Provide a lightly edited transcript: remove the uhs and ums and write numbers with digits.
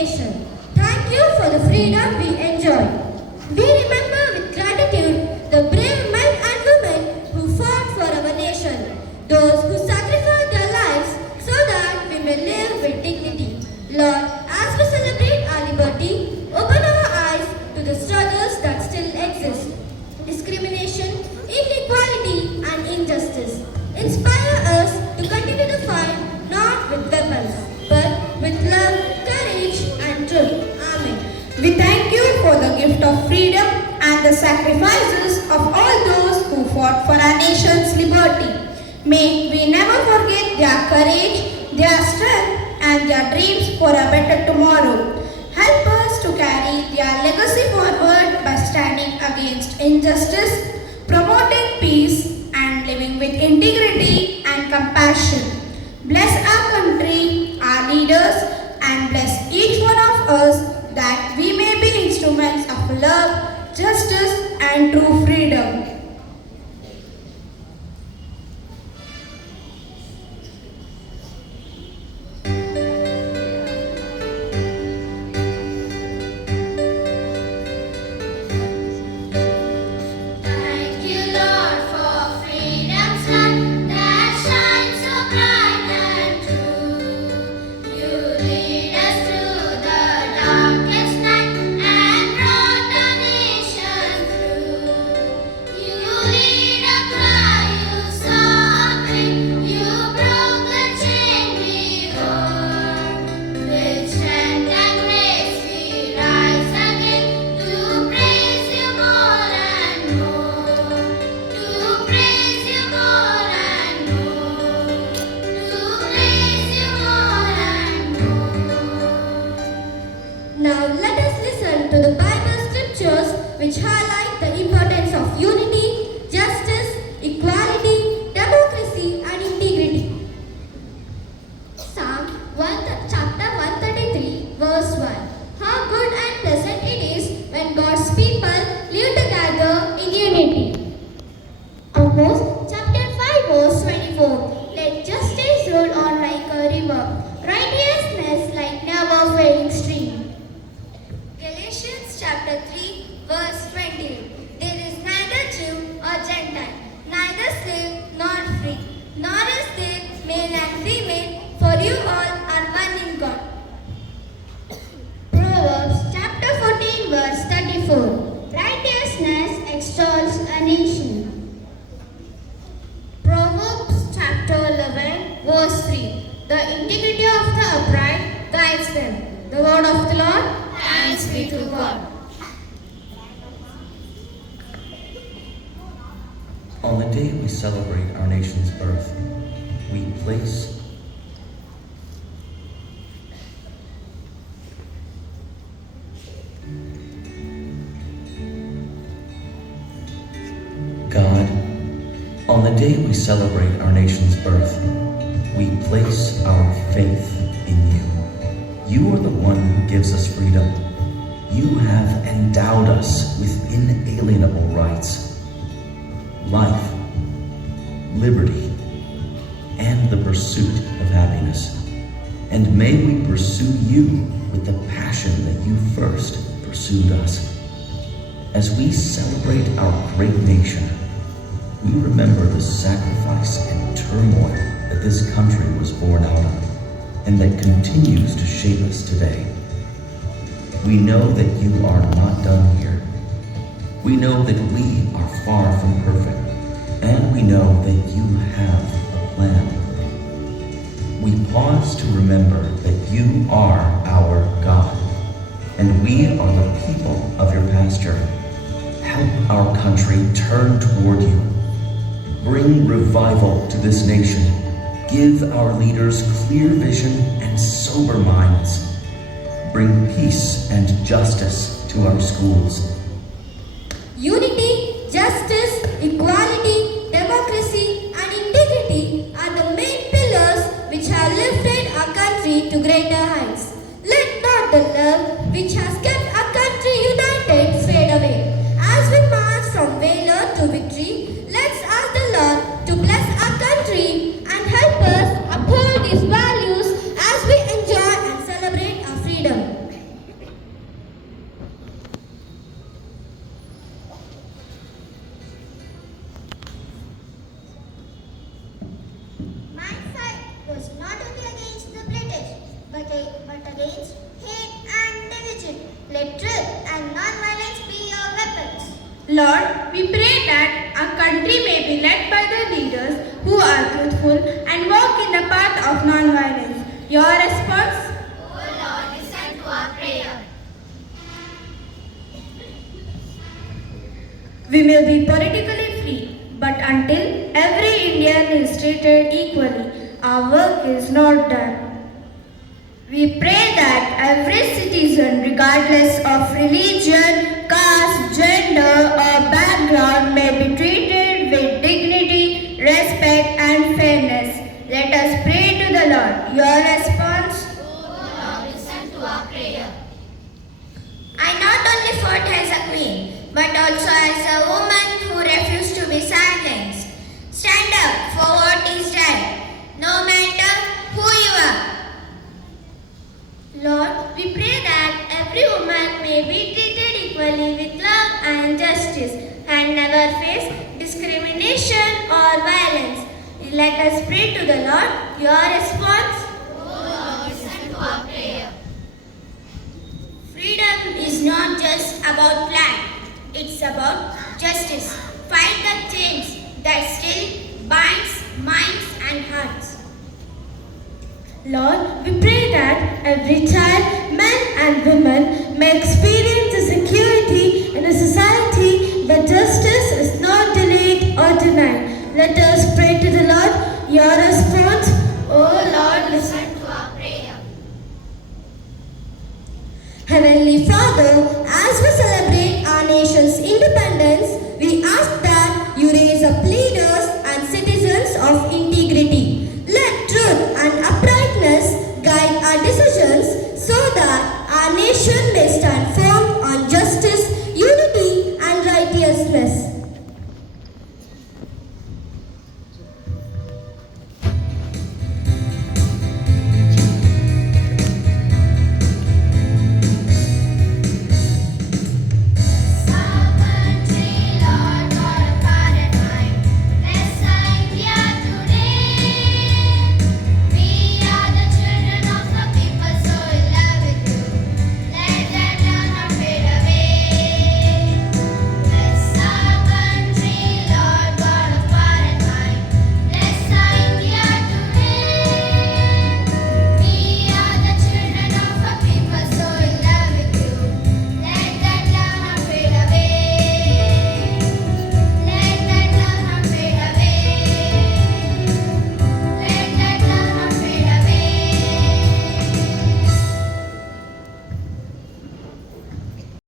nation. Thank you for the freedom we enjoy. We remember with gratitude the brave men and women who fought for our nation, those who sacrificed their lives so that we may live with dignity. Lord, as we celebrate our liberty, open our eyes to the struggles that still exist. Discrimination, inequality, and injustice. Inspire us to continue the fight not with weapons, but with love, courage, and truth. Amen. We thank you for the gift of freedom and the sacrifices of all those who fought for our nation's liberty. May we never forget their courage, their strength, and their dreams for a better tomorrow. Help us to carry their legacy forward by standing against injustice, promoting peace, and living with integrity and compassion. Bless our country, our leaders, and bless each one of us that we may be instruments of love, justice, and true freedom. Thank you, Lord, for freedom's light that shines so bright and true. You lead us through the darkest night and brought the nation through. You lead a cry, you saw a pain, you broke the chain we wore. With strength and grace we rise again to praise you more and more. To praise you more and more. To praise you more and more. Now let us listen to the Bible scriptures which highlight the importance of unity, justice, equality, democracy, and integrity. Psalm 1, chapter 133, verse 1. How good and pleasant it is when God's people live together in unity. Amos chapter 5, verse 24. Let justice roll on like a river, righteousness like never failing stream. Galatians chapter 3, verse 20. There is neither Jew or Gentile, neither slave nor free, nor is there male and female, for you all are one in God. Proverbs chapter 14, verse 34. Righteousness extols a nation. Proverbs chapter 11, verse 3. The integrity of the upright guides them. The word of the Lord. Thanks be to God. On the day we celebrate our nation's birth, we place God, on the day we celebrate our nation's birth, we place our faith in you. You are the one who gives us freedom. You have endowed us with inalienable rights, life, liberty, and the pursuit of happiness. And may we pursue you with the passion that you first pursued us. As we celebrate our great nation, we remember the sacrifice and turmoil that this country was born out of, and that continues to shape us today. We know that you are not done here. We know that we are far from perfect, and we know that you have a plan. We pause to remember that you are our God, and we are the people of your pasture. Help our country turn toward you. Bring revival to this nation. Give our leaders clear vision and sober minds. Bring peace and justice to our schools. Unity, justice, equality, democracy, and integrity are the main pillars which have lifted our country to greater heights. Let not the love which has kept our country united fade away. As we march from valor to victory, let's ask the Lord to bless our country and help us uphold these values as we enjoy and celebrate our freedom. but against hate and division. Let truth and non-violence be your weapons. Lord, we pray that our country may be led by the leaders who are truthful and walk in the path of non-violence. Your response? Oh Lord, listen to our prayer. We may be politically free, but until every Indian is treated equally, our work is not done. We pray that every citizen, regardless of religion, caste, gender, or background, may be treated with dignity, respect, and fairness. Let us pray to the Lord. Your response? Oh Lord, listen to our prayer. I not only fought as a queen, but also as a woman who refused to be silenced. Stand up for what is right, no matter who you are. Lord, we pray that every woman may be treated equally with love and justice and never face discrimination or violence. Let us pray to the Lord. Your response? Oh Lord, listen to our prayer. Freedom is not just about land, it's about justice. Fight the chains that still binds minds and hearts. Lord, we pray that every child, man and woman may experience the security in a society where justice is not delayed or denied. Let us pray to the Lord. Your response? Oh Lord, listen. To our prayer. Heavenly Father, as we celebrate our nation's independence, we ask that you raise up leaders and citizens of integrity. Let truth and uprightness guide our decisions so that our nation may stand firm